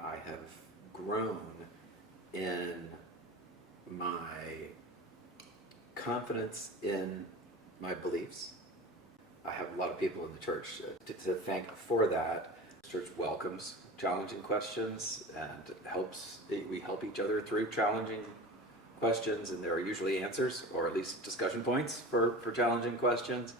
I have grown in my confidence in my beliefs. I have a lot of people in the church to thank for that. The church welcomes challenging questions and we help each other through challenging questions, and there are usually answers, or at least discussion points for challenging questions.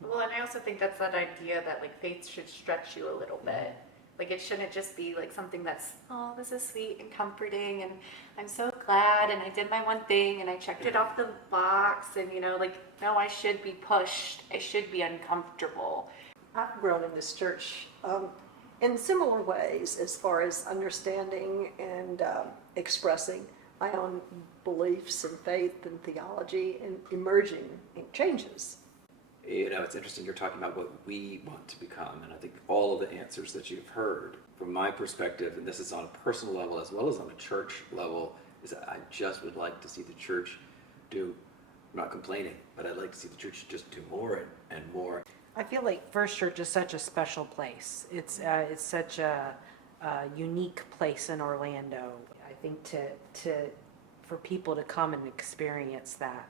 Well, and I also think that's that idea that like faith should stretch you a little bit. Like it shouldn't just be like something that's, oh, this is sweet and comforting and I'm so glad and I did my one thing and I checked it off the box, and like, no, I should be pushed. I should be uncomfortable. I've grown in this church in similar ways as far as understanding and expressing my own beliefs and faith and theology and emerging changes. It's interesting you're talking about what we want to become, and I think all of the answers that you've heard, from my perspective, and this is on a personal level as well as on a church level, is that I just would like to see the church do, I'm not complaining, but I'd like to see the church just do more and more. I feel like First Church is such a special place. It's such a unique place in Orlando. I think for people to come and experience that,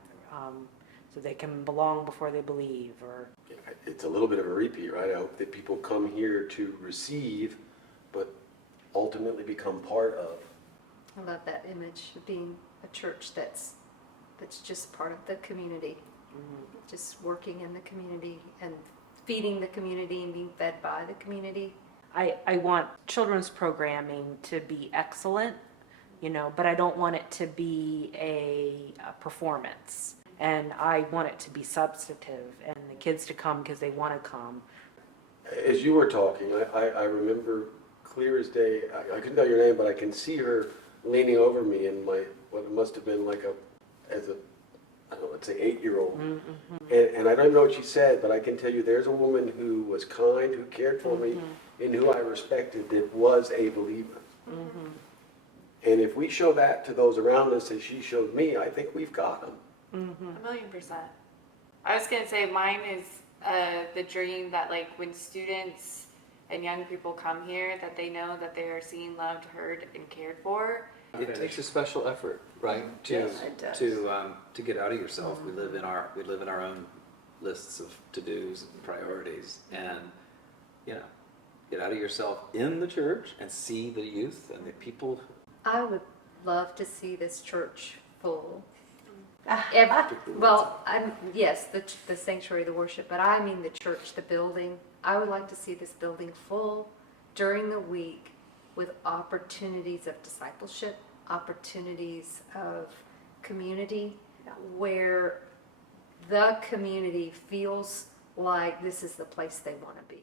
so they can belong before they believe. Or it's a little bit of a repeat, right? I hope that people come here to receive, but ultimately become part of. I love that image of being a church that's just part of the community, just working in the community and feeding the community and being fed by the community. I want children's programming to be excellent, but I don't want it to be a performance. And I want it to be substantive and the kids to come because they want to come. As you were talking, I remember clear as day, I couldn't tell your name, but I can see her leaning over me in what it must have been like I don't know, let's say 8-year-old. Mm-hmm. And I don't even know what she said, but I can tell you there's a woman who was kind, who cared for me, and who I respected, that was a believer. Mm-hmm. And if we show that to those around us as she showed me, I think we've got them. 1,000,000%. I was going to say mine is the dream that like when students and young people come here, that they know that they are seen, loved, heard, and cared for. It takes a special effort, right? Yes, it does. To get out of yourself. We live in our own lists of to-dos and priorities, and get out of yourself in the church and see the youth and the people. I would love to see this church full. Yes, the sanctuary, the worship, but I mean the church, the building. I would like to see this building full during the week with opportunities of discipleship, opportunities of community, where the community feels like this is the place they want to be.